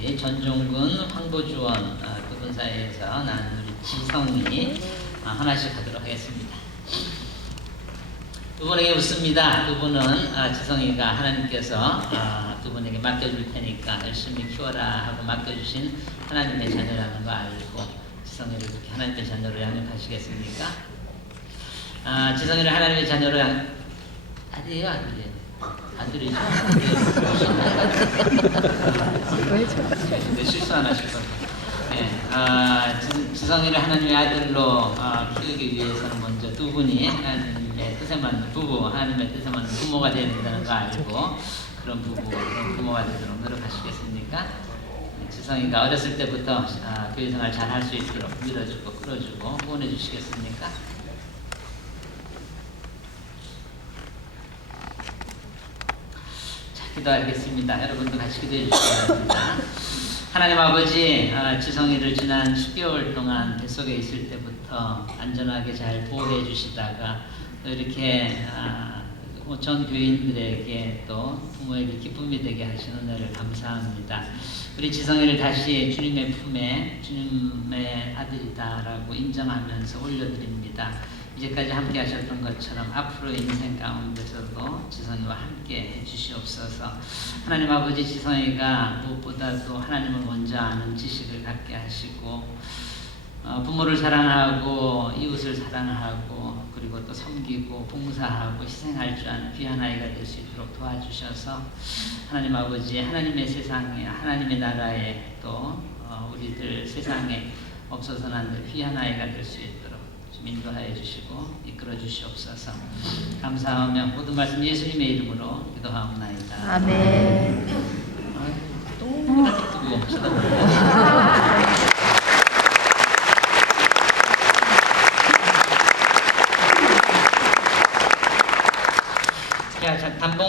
우리 전종근, 황보주원 아, 두분 사이에서 난 우리 지성이 아, 하나씩 하도록 하겠습니다. 두 분에게 묻습니다. 두 분은 아, 지성이가 하나님께서 아, 두 분에게 맡겨줄 테니까 열심히 키워라 하고 맡겨주신 하나님의 자녀라는 거 알고 지성이를 그렇게 하나님의 자녀로 양육하시겠습니까? 아, 지성이를 하나님의 자녀로 양... 아들이에요, 아들이에요. 아들이죠. 네, 실수 안 하실. 네, 아, 지- 지성이를 하나님의 아들로 아, 키우기 위해서는 먼저 두 분이 하나님의 뜻에 맞는 부부, 하나님의 뜻에 맞는 부모가 되어야 된다는 거 알고 그런 부부, 그런 부모가 되도록 노력하시겠습니까? 네, 지성이가 어렸을 때부터 아, 교회 생활 잘 할 수 있도록 밀어주고 끌어주고 후원해 주시겠습니까? 기도하겠습니다. 여러분도 같이 기도해 주시기 바랍니다. 하나님 아버지, 아, 지성이를 지난 10개월 동안 뱃속에 있을 때부터 안전하게 잘 보호해 주시다가 또 이렇게 아, 전 교인들에게 또 부모에게 기쁨이 되게 하신 은혜를 감사합니다. 우리 지성이를 다시 주님의 품에 주님의 아들이다라고 인정하면서 올려드립니다. 이제까지 함께 하셨던 것처럼 앞으로 인생 가운데서도 지성이와 함께 해 주시옵소서. 하나님 아버지 지성이가 무엇보다도 하나님을 먼저 아는 지식을 갖게 하시고 어, 부모를 사랑하고 이웃을 사랑하고 그리고 또 섬기고 봉사하고 희생할 줄 아는 귀한 아이가 될 수 있도록 도와주셔서 하나님 아버지 하나님의 세상에 하나님의 나라에 또 어, 우리들 세상에 없어서는 안 될 귀한 아이가 될 수 있도록 좀 인도하여 주시고 이끌어 주시옵소서. 감사하며 모든 말씀 예수님의 이름으로 기도하옵나이다. 아멘. 동그랗게 뜨고 쳐다보네 자, 자, 단봉